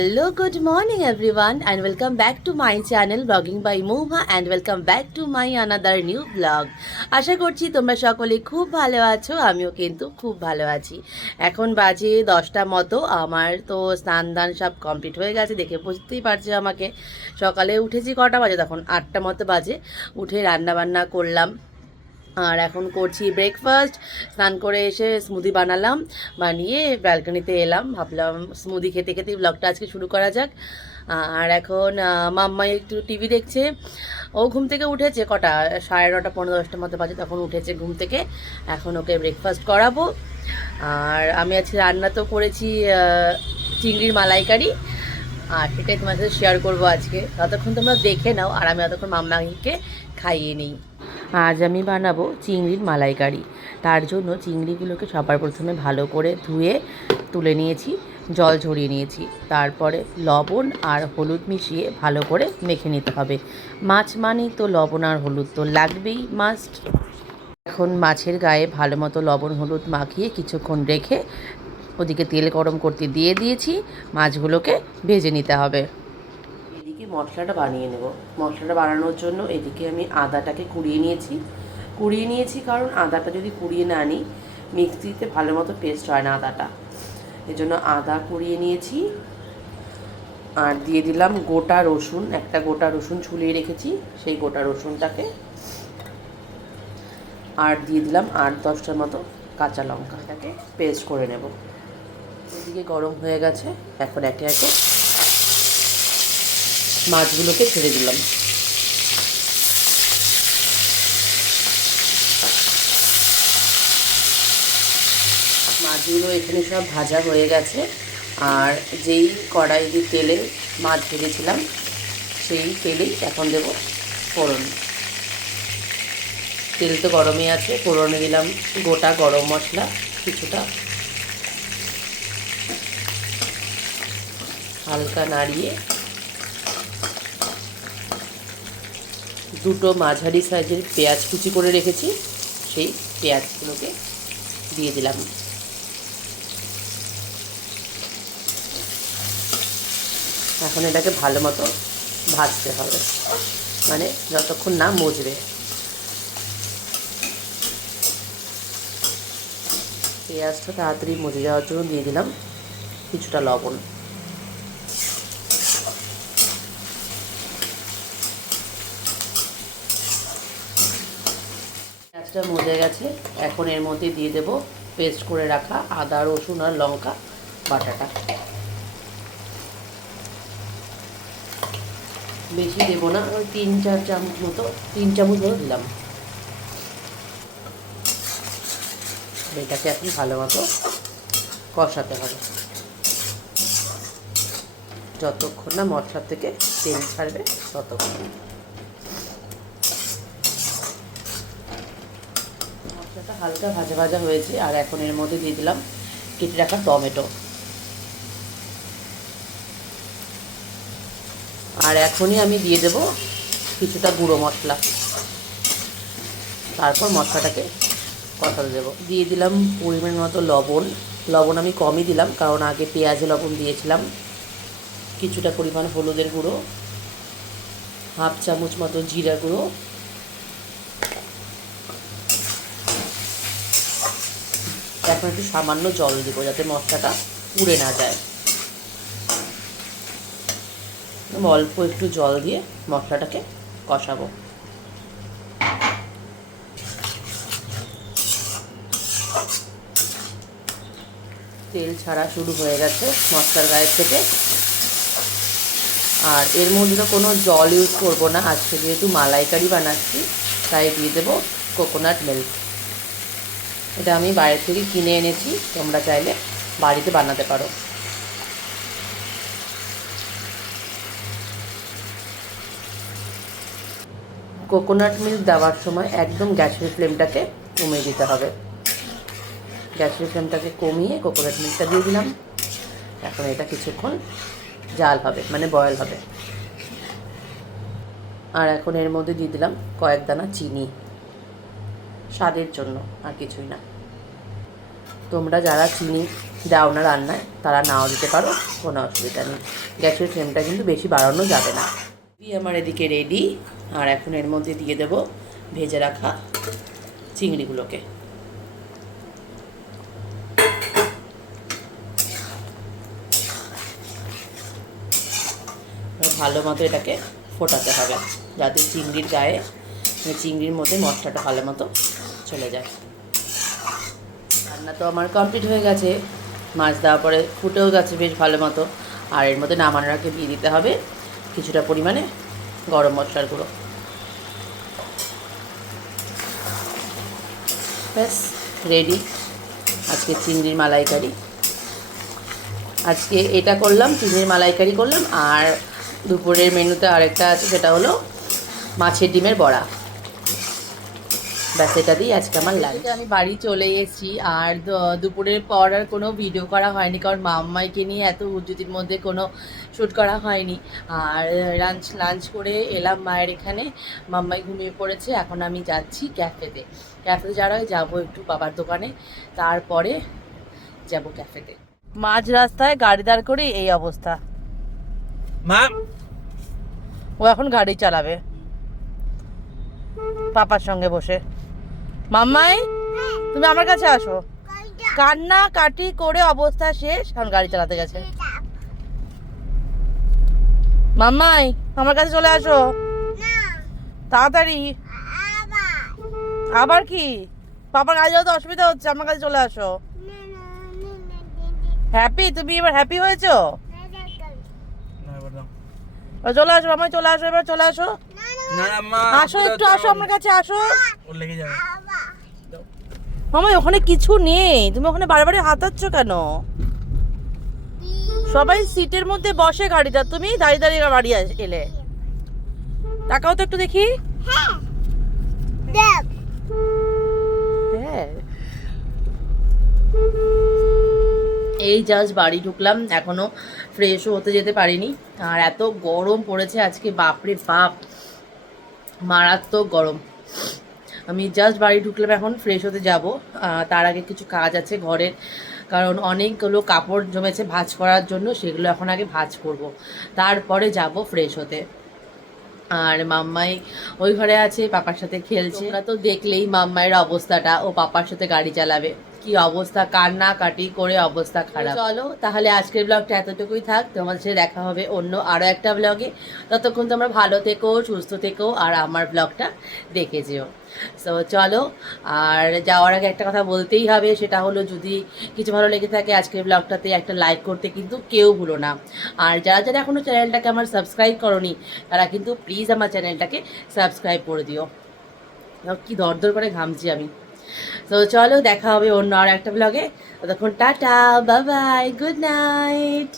Hello, good morning everyone and welcome back to my channel Vlogging by Moha and welcome back to my another new vlog. আশা করছি তোমরা সকলে খুব ভালো আছো, আমিও কিন্তু খুব ভালো আছি। এখন বাজে 10টা মতো, আমার তো স্নান দান সব কমপ্লিট হয়ে গেছে, দেখে বুঝতেই পারছো আমাকে। সকালে উঠেছি কটা বাজে, তখন 8টা মতো বাজে। উঠে রান্না বান্না করলাম আর এখন করছি ব্রেকফাস্ট। স্নান করে এসে স্মুদি বানালাম, বানিয়ে ব্যালকনিতে এলাম, ভাবলাম স্মুদি খেতে খেতেই ব্লগটা আজকে শুরু করা যাক। আর এখন মাম্মাই একটু টিভি দেখছে। ও ঘুম থেকে উঠেছে কটা, 9:30 পৌনে 10টার মতো বাজে, তখন উঠেছে ঘুম থেকে। এখন ওকে ব্রেকফাস্ট করাবো। আর আমি আজকে রান্না তো করেছি চিংড়ির মালাইকারি, আর সেটাই তোমার সাথে শেয়ার করবো আজকে। ততক্ষণ তোমরা দেখে নাও আর আমি ততক্ষণ মাম্মাকে খাইয়ে নিই। আজ আমি বানাবো চিংড়ির মালাইকারি। তার জন্য চিংড়িগুলোকে সবার প্রথমে ভালো করে ধুয়ে তুলে নিয়েছি, জল ঝরিয়ে নিয়েছি। তারপরে লবণ আর হলুদ মিশিয়ে ভালো করে মেখে নিতে হবে। মাছ মানেই তো লবণ আর হলুদ তো লাগবেই, মাস্ট। এখন মাছের গায়ে ভালো মতো লবণ হলুদ মাখিয়ে কিছুক্ষণ রেখে ওদিকে তেল গরম করতে দিয়ে দিয়েছি। মাছগুলোকে ভেজে নিতে হবে। এদিকে মশলাটা বানিয়ে নেব। মশলাটা বানানোর জন্য এদিকে আমি আদাটাকে কুড়িয়ে নিয়েছি কারণ আদাটা যদি কুড়িয়ে না নিই মিক্সিতে ভালো মতো পেস্ট হয় না আদাটা, এজন্য আদা কুড়িয়ে নিয়েছি। আর দিয়ে দিলাম গোটা রসুন, একটা গোটা রসুন ছুলিয়ে রেখেছি, সেই গোটা রসুনটাকে। আর দিয়ে দিলাম 8-10টার মতো কাঁচা লঙ্কা, এটাকে পেস্ট করে নেব। এদিকে গরম হয়ে গেছে, এখন একে একে মাছগুলোকে ছেড়ে দিলাম। মাছগুলো এখানে সব ভাজা হয়ে গেছে, আর যেই কড়াইতে তেলে মাছ ভেজেছিলাম সেই তেলেই এখন দেব ফোড়ন। তেল তো গরমই আছে, ফোড়নে দিলাম গোটা গরম মশলা কিছুটা, হালকা নাড়িয়ে দুটো মাঝারি সাইজের পেঁয়াজ কুচি করে রেখেছি, সেই পেঁয়াজগুলোকে দিয়ে দিলাম। এখন এটাকে ভালো মতো ভাজতে হবে, মানে যতক্ষণ না মজবে। পেঁয়াজটা তাড়াতাড়ি মজে যাওয়ার জন্য দিয়ে দিলাম কিছুটা লবণ। পেঁয়াজটা মজে গেছে, এখন এর মধ্যে দিয়ে দেব পেস্ট করে রাখা আদা রসুন আর লঙ্কা বাটাটা। বেশি দেবো না, ওই 3-4 চামচ মতো, 3 চামচ মতো দিলাম। এটাকে এখন ভালো মতো কষাতে হবে যতক্ষণ না মশলা থেকে তেল ছাড়বে ততক্ষণ। মশলাটা হালকা ভাজা ভাজা হয়েছে, আর এখন এর মধ্যে দিয়ে দিলাম কেটে রাখা টমেটো। আর এখনই আমি দিয়ে দেব কিছুটা গুঁড়ো মশলা, তারপর মশলাটাকে কষাতে দেবো। দিয়ে দিলাম পরিমাণ মতো লবণ আমি কমই দিলাম কারণ আগে পেঁয়াজে লবণ দিয়েছিলাম। কিছুটা পরিমাণ হলুদের গুঁড়ো, হাফ চামচ মতো জিরা গুঁড়ো, এখন একটু সামান্য জল দেবো যাতে মশলাটা পুড়ে না যায়। অল্প একটু জল দিয়ে মশলাটাকে কষাবো। তেল ছাড়া শুরু হয়ে গেছে মশলার গায়ের থেকে, আর এর মধ্যে তো কোনো জল ইউজ করবো না, আজকে যেহেতু মালাইকারি বানাচ্ছি তাই দিয়ে দেবো কোকোনাট মিল্ক। এটা আমি বাইরে থেকে কিনে এনেছি, তোমরা চাইলে বাড়িতে বানাতে পারো। কোকোনাট মিল্ক দেওয়ার সময় একদম গ্যাসের ফ্লেমটাকে কমিয়ে দিতে হবে। গ্যাসের ফ্লেমটাকে কমিয়ে কোকোনাট মিল্কটা দিয়ে দিলাম। এখন এটা কিছুক্ষণ জাল হবে, মানে বয়েল হবে। আর এখন এর মধ্যে দিয়ে দিলাম কয়েক দানা চিনি, স্বাদের জন্য, আর কিছুই না। তোমরা যারা চিনি দাও না রান্নায়, তারা নাও দিতে পারো, কোনো অসুবিধা নেই। গ্যাসের ফ্লেমটা কিন্তু বেশি বাড়ানো যাবে না। আমার এদিকে রেডি, আর এখন এর মধ্যে দিয়ে দেব ভেজে রাখা চিংড়িগুলোকে। ভালো মতো এটাকে ফোটাতে হবে, যাতে চিংড়ির গায়ে, চিংড়ির মধ্যে মশলাটা ভালো মতো চলে যায়। রান্না তো আমার কমপ্লিট হয়ে গেছে, মাছ দেওয়ার পরে ফুটেও গেছে বেশ ভালো মতো। আর এর মধ্যে নামানোর আগে দিয়ে দিতে হবে কিছুটা পরিমাণে গরম মশলার গুঁড়ো। ব্যাস রেডি আজকে চিংড়ির মালাইকারি। আজকে এটা করলাম, চিংড়ির মালাইকারি করলাম। আর দুপুরের মেনুতে আরেকটা আছে, সেটা হলো মাছের ডিমের বড়া। ব্যাস এটা দিয়ে আজকে আমার লাঞ্চ। আমি বাড়ি চলে এসেছি, আর দুপুরের পর আর কোনো ভিডিও করা হয়নি, কারণ মাম্মাইকে নিয়ে এত উজ্জুতির মধ্যে কোনো শ্যুট করা হয়নি। আর লাঞ্চ করে এলাম মায়ের এখানে, মাম্মাই ঘুমিয়ে পড়েছে। এখন আমি যাচ্ছি ক্যাফেতে যাওয়ার আগে যাবো একটু বাবার দোকানে, তারপরে যাব ক্যাফেতে। মাঝ রাস্তায় গাড়ি দাঁড় করে এই অবস্থা। মা ও এখন গাড়ি চালাবে পাপার সঙ্গে বসে। মাম্মাই তুমি আমার কাছে আসো, কান্না কাটি করে অবস্থা শেষ, এখন গাড়ি চালাতে গেছে। মাম্মাই আমার কাছে চলে আসো তাড়াতাড়ি। আবার কি? পাপার কাজে তো অসুবিধা হচ্ছে, আমার কাছে চলে আসো। হ্যাপি? তুমি এবার হ্যাপি হয়েছো? চলে আসো মাম্মাই, চলে আসো, এবার চলে আসো। আসো একটু, আসো আমার কাছে আসো। মামাই ওখানে কিছু নেই, তুমি ওখানে বারবারই হাতাচ্ছ কেন? সবাই সিটের মধ্যে বসে গাড়িটা, তুমি দাঁড়িয়ে দাঁড়িয়ে বাড়ি এলে। তাকাও তো একটু দেখি। হ্যাঁ এই জাস্ট বাড়ি ঢুকলাম, এখনো ফ্রেশও হতে যেতে পারিনি। আর এত গরম পড়েছে আজকে, বাপরে বাপ, মারাত্মক গরম। আমি জাস্ট বাড়ি ঢুকলাম, এখন ফ্রেশ হতে যাব। তার আগে কিছু কাজ আছে ঘরের, কারণ অনেকগুলো কাপড় জমেছে ভাঁজ করার জন্য, সেগুলো এখন আগে ভাঁজ করব, তারপরে যাব ফ্রেশ হতে। আর মাম্মাই ওই ঘরে আছে, পাপার সাথে খেলছে। তোমরা তো দেখলেই মাম্মাইয়ের অবস্থাটা, ও পাপার সাথে গাড়ি চালাবে, কি অবস্থা, কান্না কাটি করে অবস্থা খারাপ। চলো তাহলে আজকের ব্লগটা এতটুকুই থাক, তোমাদের সাথে দেখা হবে অন্য আরও একটা ব্লগে। ততক্ষণ তোমরা ভালো থেকো, সুস্থ থেকো, আর আমার ব্লগটা দেখে যেও। সো চলো, আর যাওয়ার আগে একটা কথা বলতেই হবে, সেটা হলো যদি কিছু ভালো লেগে থাকে আজকের ব্লগটাতে একটা লাইক করতে কিন্তু কেউ ভুলো না। আর যারা যারা এখনও চ্যানেলটাকে আমার সাবস্ক্রাইব করোনি, তারা কিন্তু প্লিজ আমার চ্যানেলটাকে সাবস্ক্রাইব করে দিও। কি দরদর করে ঘামছি আমি। তো চলো দেখা হবে অন্য আর একটা ব্লগে, ততক্ষণ tata, bye bye, good night.